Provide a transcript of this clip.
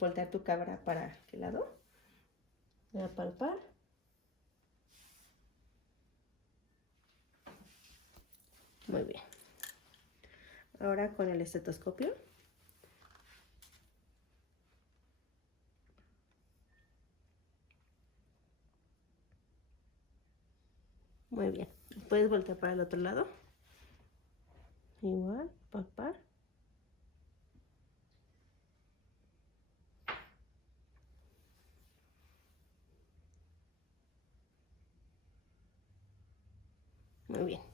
voltear tu cámara para qué lado. Voy a palpar. Muy bien. Ahora con el estetoscopio. Muy bien. Puedes voltear para el otro lado. Igual, palpar. Muy bien.